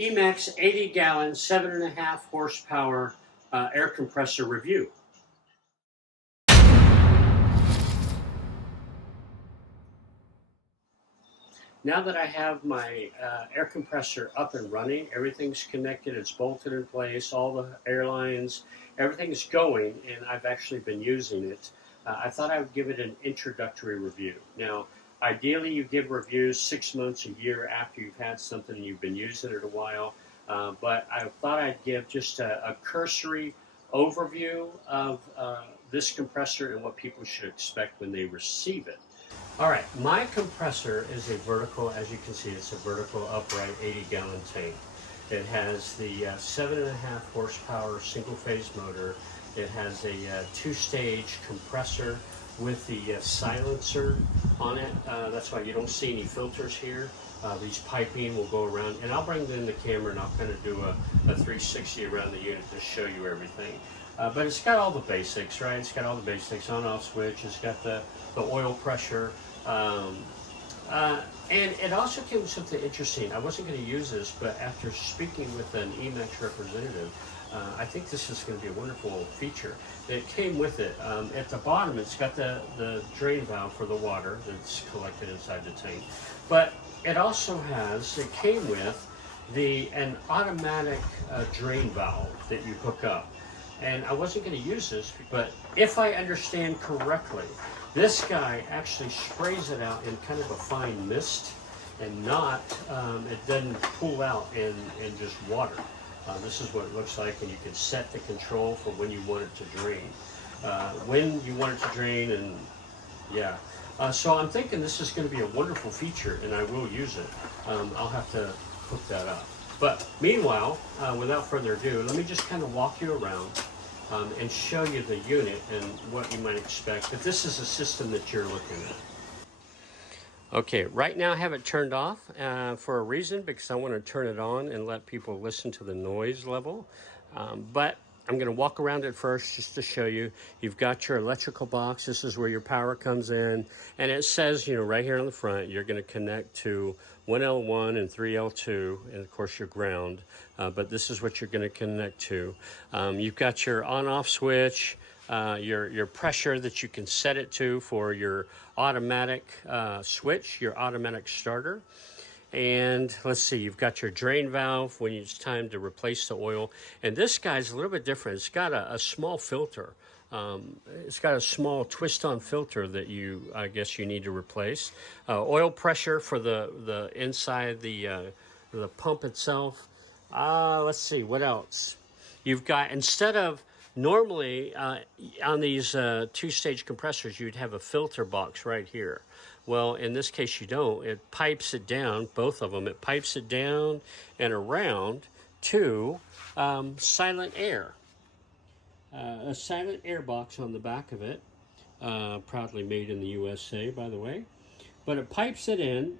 Emax 80-gallon, 7.5 horsepower air compressor review. Now that I have my air compressor up and running, everything's connected, it's bolted in place, all the airlines, everything's going, and I've actually been using it. I thought I would give it an introductory review. Now, ideally you give reviews 6 months, a year after you've had something and you've been using it a while, but I thought I'd give just a cursory overview of this compressor and what people should expect when they receive it. All right, my compressor is a vertical, as you can see, it's a vertical upright 80-gallon tank. It has the 7.5 horsepower single-phase motor. It has a 2-stage compressor with the silencer on it. That's why you don't see any filters here. These piping will go around, and I'll bring in the camera and I'll kind of do a 360 around the unit to show you everything. But it's got all the basics, right? It's got all the basics, on-off switch. It's got the oil pressure. And it also came with something interesting. I wasn't going to use this, but after speaking with an Emax representative, I think this is going to be a wonderful feature. It came with it. At the bottom, it's got the drain valve for the water that's collected inside the tank. But it also has, it came with an automatic drain valve that you hook up. And I wasn't going to use this, but if I understand correctly, this guy actually sprays it out in kind of a fine mist and not, it doesn't pool out in just water. This is what it looks like, and you can set the control for when you want it to drain. When you want it to drain, and yeah. So I'm thinking this is going to be a wonderful feature, and I will use it. I'll have to hook that up. But meanwhile, without further ado, let me just kind of walk you around and show you the unit and what you might expect. But this is a system that you're looking at. Okay, right now I have it turned off for a reason, because I want to turn it on and let people listen to the noise level. But I'm going to walk around it first just to show you. You've got your electrical box. This is where your power comes in. And it says, you know, right here on the front, you're going to connect to 1L1 and 3L2, and of course your ground. But this is what you're going to connect to. You've got your on-off switch, your pressure that you can set it to for your automatic switch, your automatic starter. And let's see, you've got your drain valve when it's time to replace the oil. And this guy's a little bit different. It's got a small filter. It's got a small twist-on filter that I guess you need to replace. Oil pressure for the inside the pump itself. Let's see, what else? You've got, instead of normally on these 2-stage compressors, you'd have a filter box right here. Well, in this case, you don't. It pipes it down, both of them. It pipes it down and around to silent air. A silent air box on the back of it. Proudly made in the USA, by the way. But it pipes it in,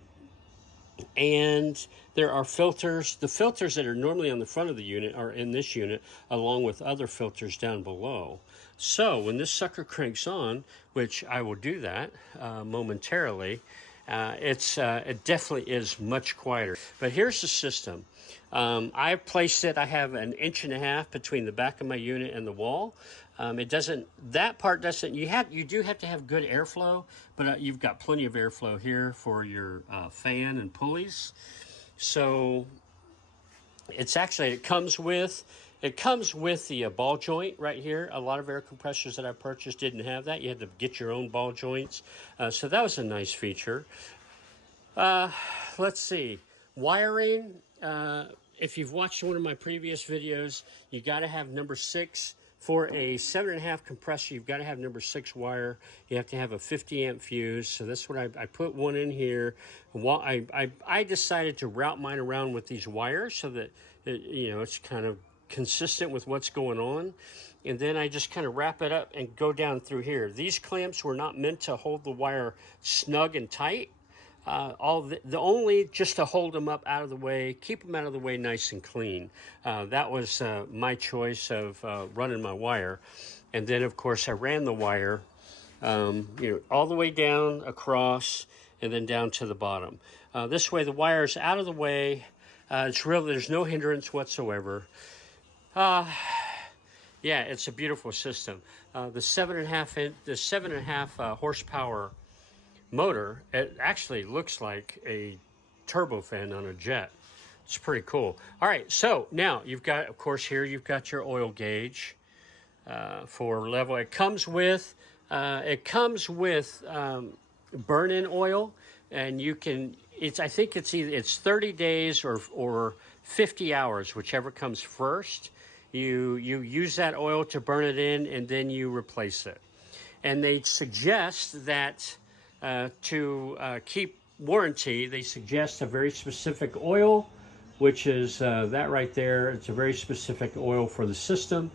and there are filters. The filters that are normally on the front of the unit are in this unit, along with other filters down below. So when this sucker cranks on, which I will do that momentarily, it definitely is much quieter. But here's the system. I've placed it, I have 1.5 inches between the back of my unit and the wall. That part doesn't, you do have to have good airflow, but you've got plenty of airflow here for your fan and pulleys. So it comes with the ball joint right here. A lot of air compressors that I purchased didn't have that. You had to get your own ball joints. So that was a nice feature. Let's see. Wiring. If you've watched one of my previous videos, you got to have number 6. For a 7.5 compressor, you've got to have number 6 wire. You have to have a 50 amp fuse. So that's what I put one in here. I decided to route mine around with these wires so that it's kind of consistent with what's going on. And then I just kind of wrap it up and go down through here. These clamps were not meant to hold the wire snug and tight. Only just to hold them up out of the way, keep them out of the way nice and clean. That was my choice of running my wire. And then of course I ran the wire all the way down across and then down to the bottom. This way the wire's out of the way. It's real. There's no hindrance whatsoever. Uh, yeah, it's a beautiful system. The 7.5 horsepower motor, it actually looks like a turbofan on a jet. It's pretty cool. All right, so now you've got, of course, here you've got your oil gauge for level. It comes with burn-in oil, and you can. I think it's 30 days or 50 hours, whichever comes first. You use that oil to burn it in, and then you replace it. And they suggest that to keep warranty, they suggest a very specific oil, which is that right there. It's a very specific oil for the system.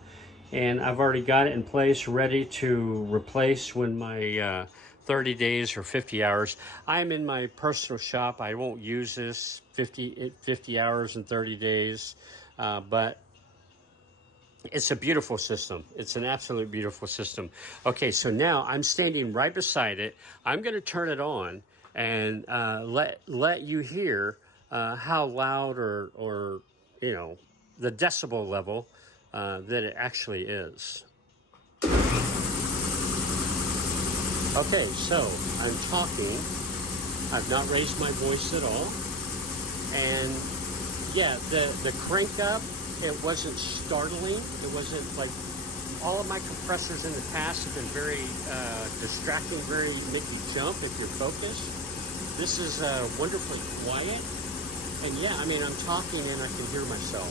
And I've already got it in place, ready to replace when my 30 days or 50 hours. I'm in my personal shop. I won't use this 50 hours and 30 days, but it's a beautiful system. It's an absolute beautiful system. Okay, so now I'm standing right beside it. I'm going to turn it on and let you hear how loud or the decibel level that it actually is. Okay, so I'm talking. I've not raised my voice at all. And yeah, the crank up, it wasn't startling. It wasn't like all of my compressors in the past have been very distracting, very make you jump if you're focused. This is wonderfully quiet. And yeah, I mean, I'm talking and I can hear myself.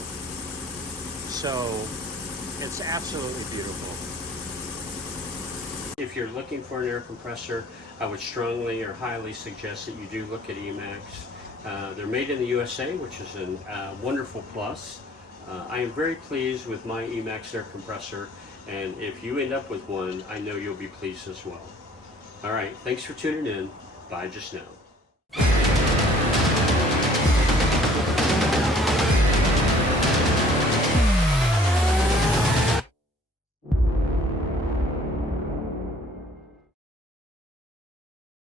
So it's absolutely beautiful. If you're looking for an air compressor, I would strongly or highly suggest that you do look at Emax. They're made in the USA, which is a wonderful plus. I am very pleased with my Emax air compressor, and if you end up with one, I know you'll be pleased as well. All right, thanks for tuning in. Bye just now.